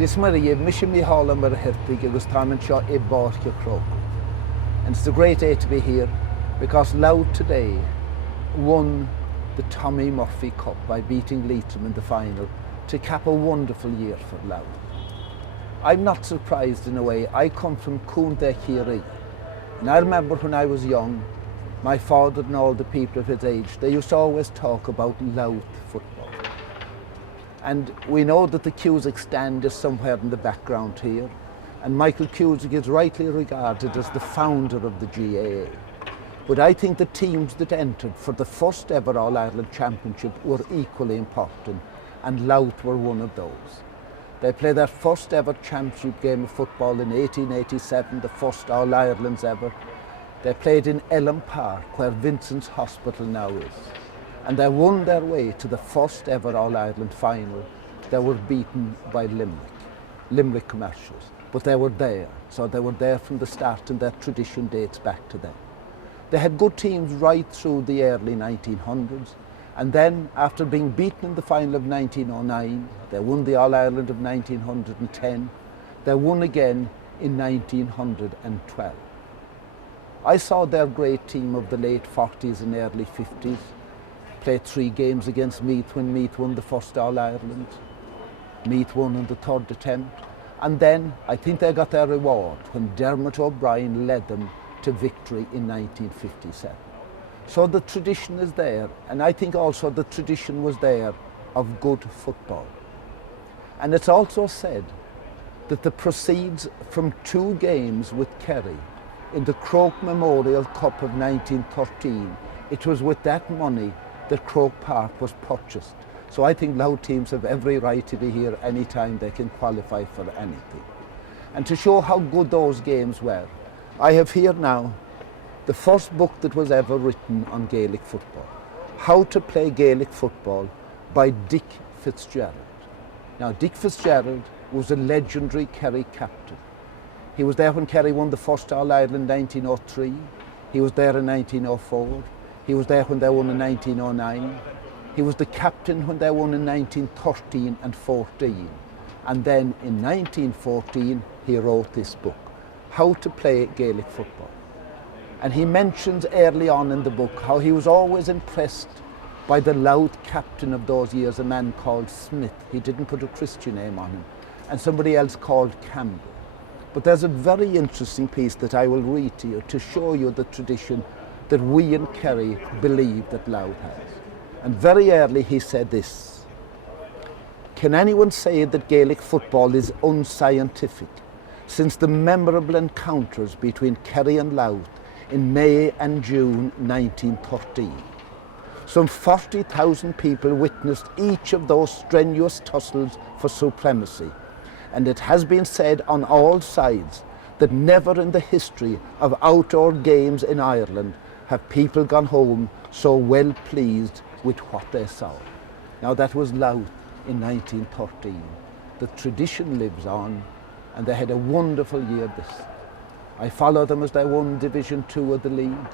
This Maria, Mission Hall and Herpig, it was time and shot a Borgia Croak. And it's a great day to be here because Louth today won the Tommy Murphy Cup by beating Leitrim in the final to cap a wonderful year for Louth. I'm not surprised in a way. I come from Coombe-Kiri, and I remember when I was young, my father and all the people of his age, they used to always talk about Louth football. And we know that the Cusack stand is somewhere in the background here, and Michael Cusack is rightly regarded as the founder of the GAA. But I think the teams that entered for the first ever All-Ireland Championship were equally important, and Louth were one of those. They played their first ever championship game of football in 1887, the first All-Irelands ever. They played in Ellen Park, where Vincent's Hospital now is. And they won their way to the first ever All-Ireland final. They were beaten by Limerick Commercials. But they were there, so they were there from the start, and their tradition dates back to them. They had good teams right through the early 1900s, and then after being beaten in the final of 1909, they won the All-Ireland of 1910, they won again in 1912. I saw their great team of the late 40s and early 50s play 3 games against Meath when Meath won the first All-Ireland. Meath won on the 3rd attempt, and then I think they got their reward when Dermot O'Brien led them to victory in 1957. So the tradition is there, and I think also the tradition was there of good football. And it's also said that the proceeds from 2 games with Kerry in the Croke Memorial Cup of 1913, it was with that money that Croke Park was purchased. So I think Louth teams have every right to be here anytime they can qualify for anything. And to show how good those games were, I have here now the first book that was ever written on Gaelic football, How to Play Gaelic Football by Dick Fitzgerald. Now, Dick Fitzgerald was a legendary Kerry captain. He was there when Kerry won the first All-Ireland in 1903. He was there in 1904. He was there when they won in 1909. He was the captain when they won in 1913 and 14. And then in 1914, he wrote this book, How to Play Gaelic Football. And he mentions early on in the book how he was always impressed by the Louth captain of those years, a man called Smith. He didn't put a Christian name on him, and somebody else called Campbell. But there's a very interesting piece that I will read to you to show you the tradition that we in Kerry believe that Louth has. And very early he said this: "Can anyone say that Gaelic football is unscientific since the memorable encounters between Kerry and Louth in May and June 1913? Some 40,000 people witnessed each of those strenuous tussles for supremacy, and it has been said on all sides that never in the history of outdoor games in Ireland have people gone home so well pleased with what they saw." Now that was Louth in 1913. The tradition lives on, and they had a wonderful year this. I followed them as they won Division 2 of the league.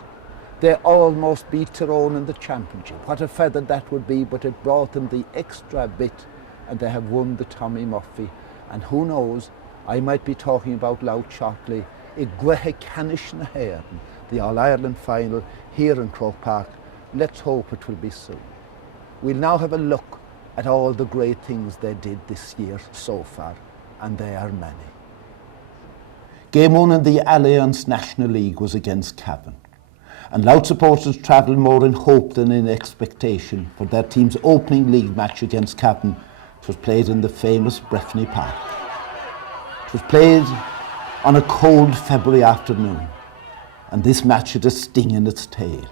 They almost beat Tyrone in the championship. What a feather that would be, but it brought them the extra bit, and they have won the Tommy Murphy. And who knows, I might be talking about Louth shortly. The All-Ireland final here in Croke Park. Let's hope it will be soon. We'll now have a look at all the great things they did this year so far, and they are many. Game 1 in the Louth National League was against Cavan, and Louth supporters travelled more in hope than in expectation for their team's opening league match against Cavan, which was played in the famous Breffni Park. It was played on a cold February afternoon, and this match had a sting in its tail,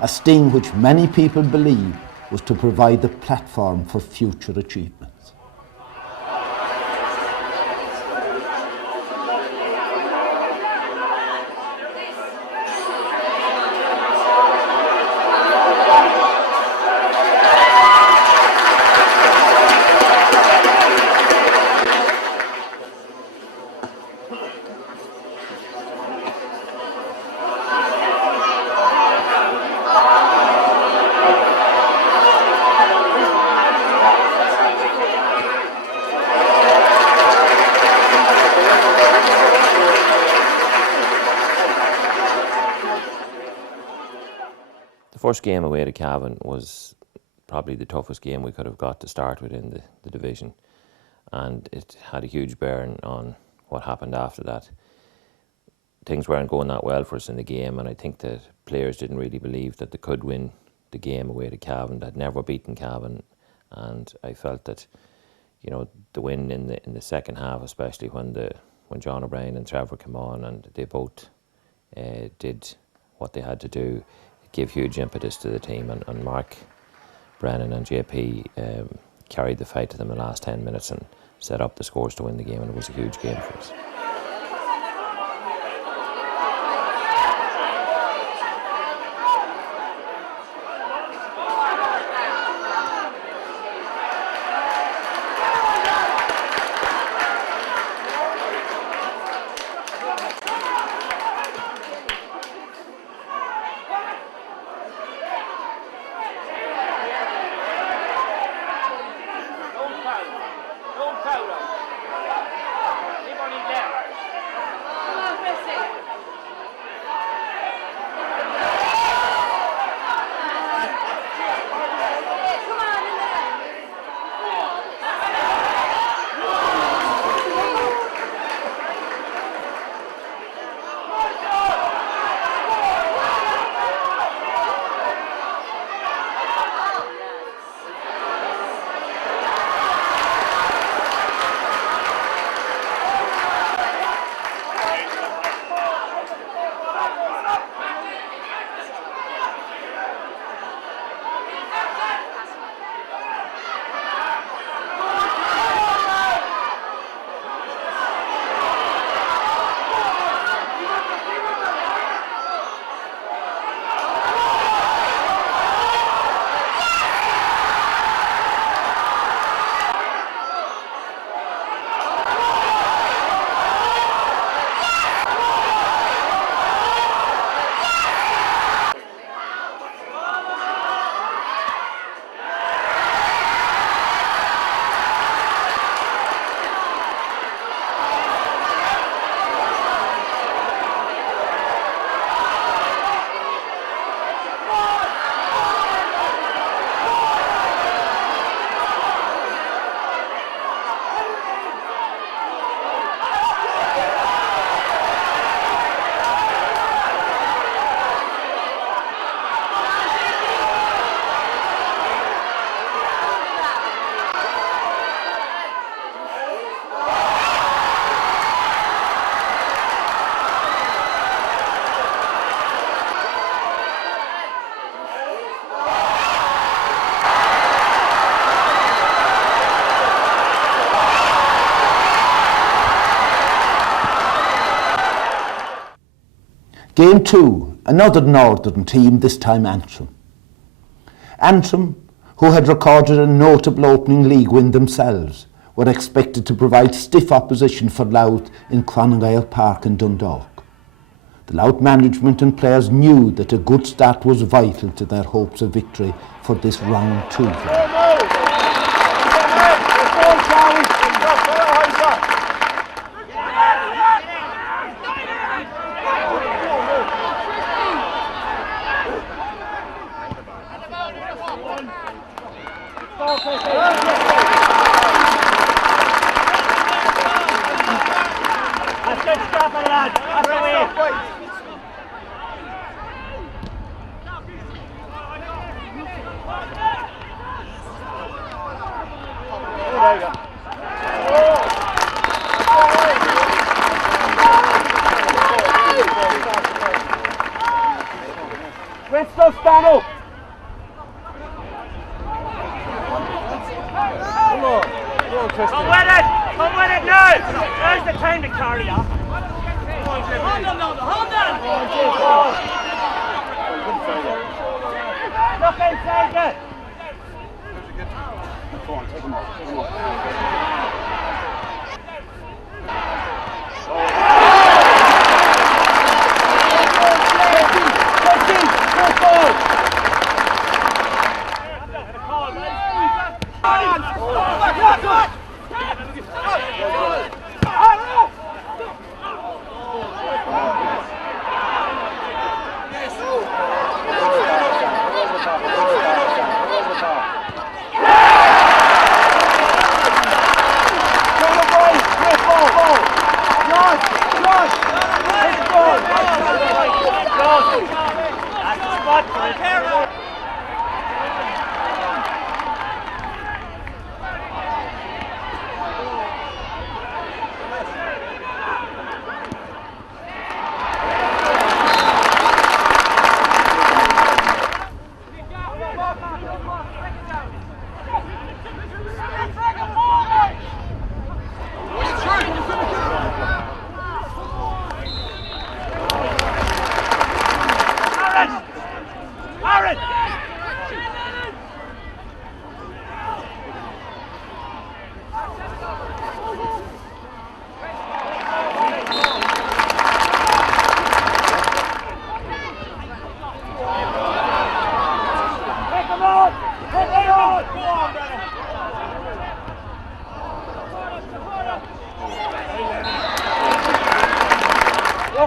a sting which many people believe was to provide the platform for future achievements. first game away to Cavan was probably the toughest game we could have got to start with in the division, and it had a huge bearing on what happened after that. Things weren't going that well for us in the game, and I think that players didn't really believe that they could win the game away to Cavan. They'd never beaten Cavan, and I felt that, you know, the win in the second half, especially when John O'Brien and Trevor came on and they both did what they had to do, it gave huge impetus to the team, and Mark Brennan and JP carried the fight to them in the last 10 minutes and set up the scores to win the game, and it was a huge game for us. Game 2, another Northern team, this time Antrim. Antrim, who had recorded a notable opening league win themselves, were expected to provide stiff opposition for Louth in Clonagile Park in Dundalk. The Louth management and players knew that a good start was vital to their hopes of victory for this round 2 game. Stand up! Come with it! Come with it now! There's the time to carry up. Hold on! Look inside it! Go on, take him off.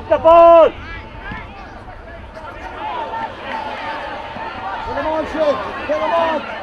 Off the ball! Put them on, Shane. Put them on.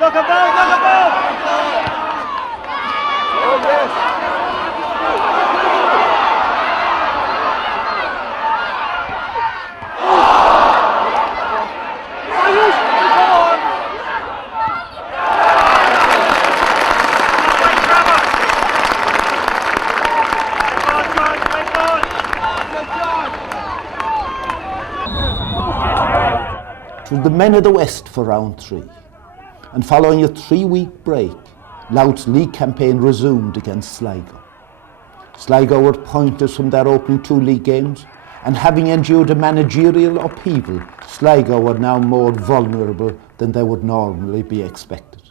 Look a ball, look a ball! Oh, yes. It was the men of the West for round 3, and following a 3-week break, Louth's league campaign resumed against Sligo. Sligo were pointers from their opening 2 league games, and having endured a managerial upheaval, Sligo were now more vulnerable than they would normally be expected.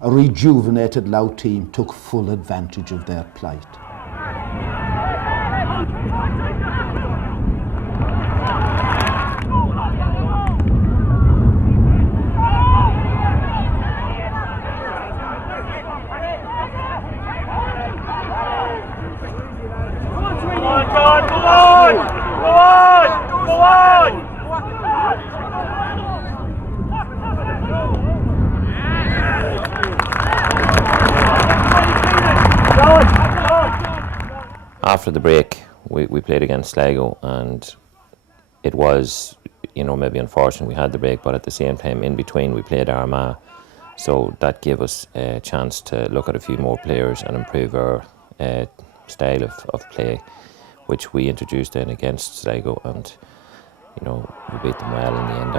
A rejuvenated Louth team took full advantage of their plight. After the break, we played against Sligo, and it was, maybe unfortunate we had the break, but at the same time, in between, we played Armagh, so that gave us a chance to look at a few more players and improve our style of play, which we introduced then against Sligo, and we beat them well in the end.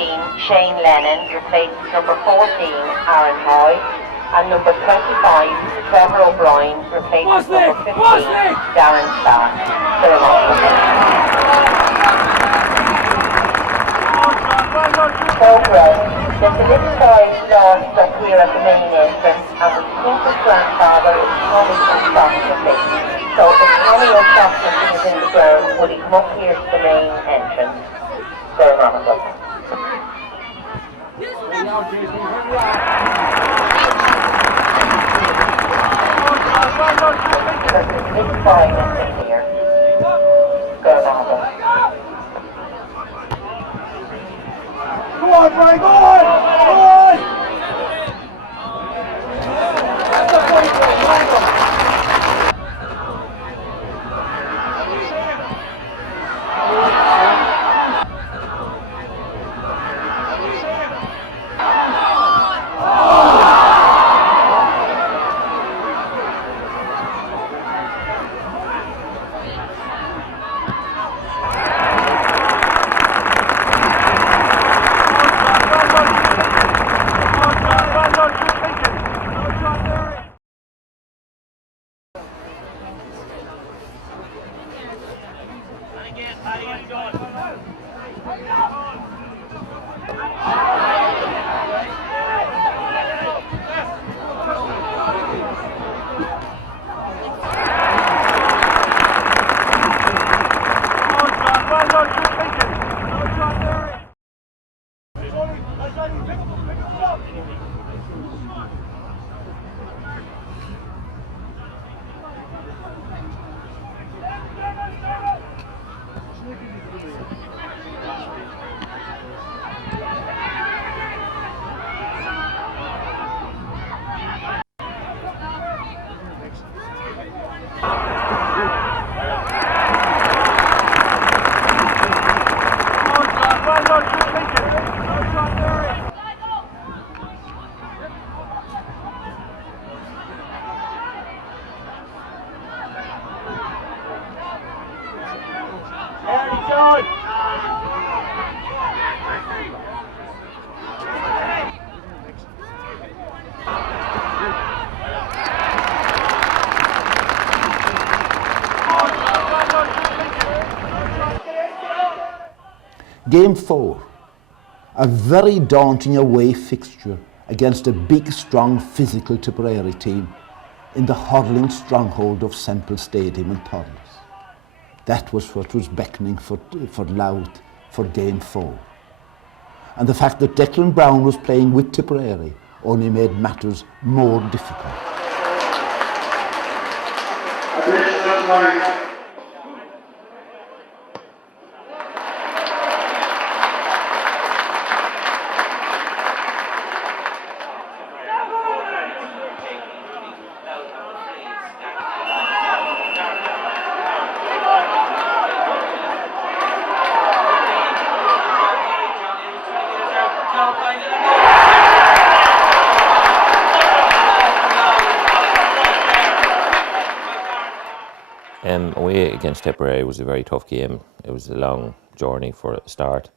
Shane Lennon replaces number 14, Aaron Moy, and number 25, Trevor O'Brien replaces number 15, Darren Stark. The little boy lost up here at the main entrance, and we think his grandfather is Tommy O'Shaughnessy. So if Tommy O'Shaughnessy is in the ground, would he come up here to the main entrance? Very wonderful. There's a little boy missing here. Very wonderful. Go on, Frank, go on! Go on! Game 4, a very daunting away fixture against a big, strong, physical Tipperary team in the hurling stronghold of Central Stadium in Thurles. That was what was beckoning for Louth for Game 4. And the fact that Declan Brown was playing with Tipperary only made matters more difficult. Away against Tipperary was a very tough game. It was a long journey for a start,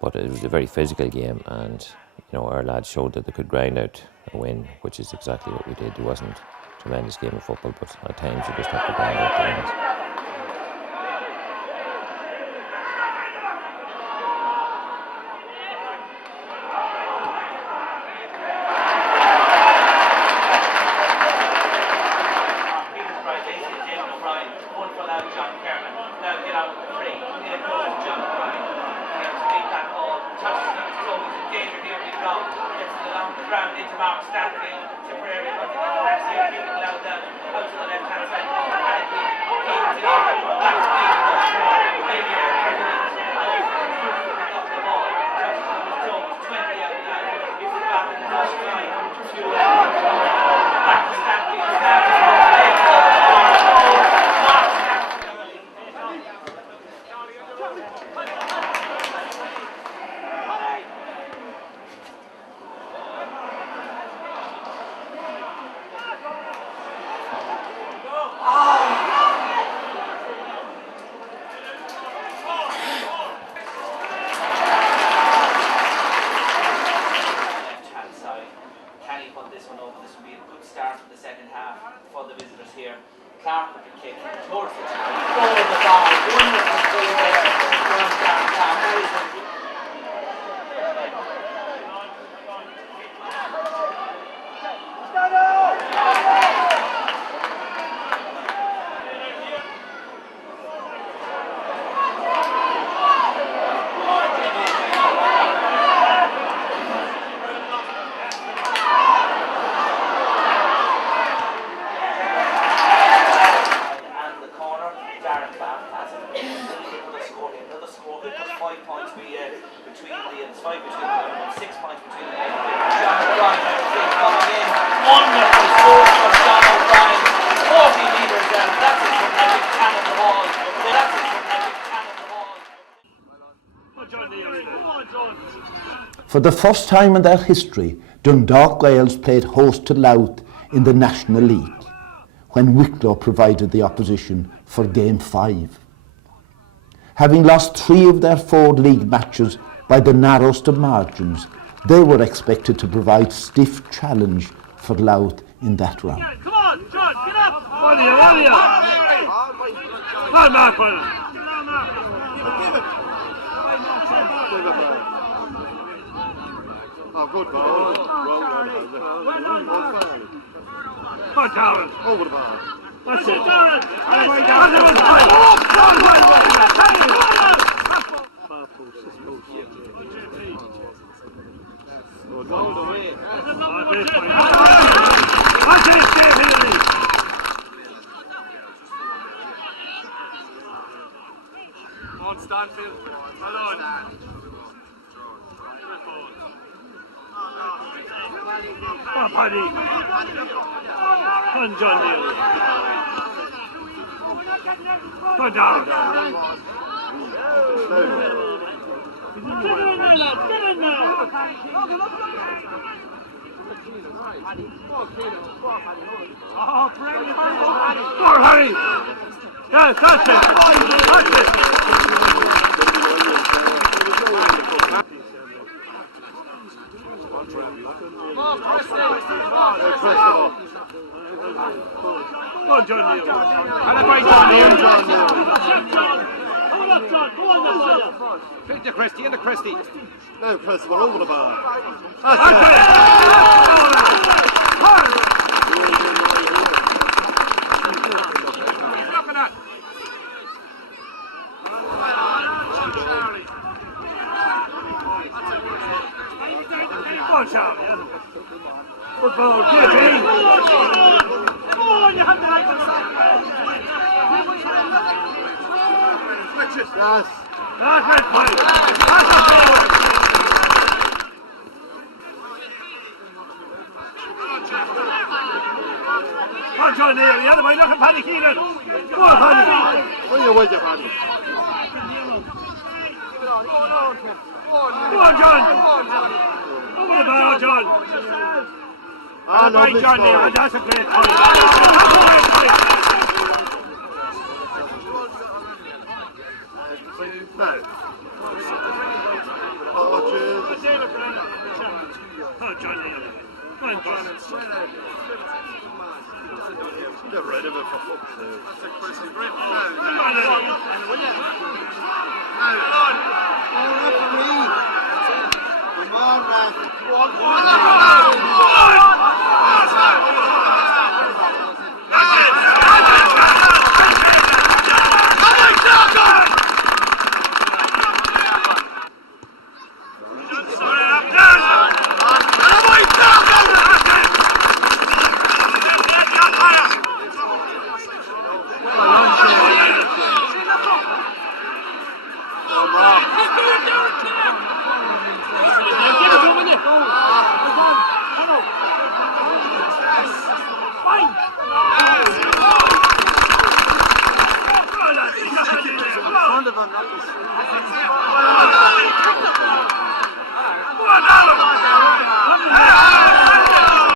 but it was a very physical game, and our lads showed that they could grind out a win, which is exactly what we did. It wasn't a tremendous game of football, but at times you just have to grind out the wins. It's 5 between them, 6 points between them. John O'Brien coming in. Wonderful score from John O'Brien. 40 metres down. That's a tremendous cannon the ball. That's a tremendous cannon the ball. For the first time in their history, Dundalk Gaels played host to Louth in the National League, when Wicklow provided the opposition for Game 5. Having lost 3 of their 4 league matches by the narrowest of margins, they were expected to provide stiff challenge for Louth in that round. Come on, John, get up! On you! Come Oh, good ball. Come on, Darren. Over the bar. That's it. On Stanfield. Well on. Come on, Paddy. Come on, John Neal. Come on, Darren. Get in there, lad. Get in there. Oh, Brendan. Come on, Harry. Yes, that's it. That's it. Go on, John Neal. And a great John Neal. Hold up, John. Go on, John. Pick the Christie and the Christie. No, Christie, we're over the bar. That's it. Look at that. Go on, Charlie. Good ball. Get in. Come on, you have to have it. Yes. That's it, play. That's a ball. Come on, John Neal. The other way, look at Paddy Keenan. Go on, Paddy. Where you with you, Paddy? Go on, John. Over the bar, John. Ah, no, Right, John Neal. That's a great play. No. Oh, cheers. Oh, John Neal. Come on, John. Get rid of it for fuck's sake. Fine.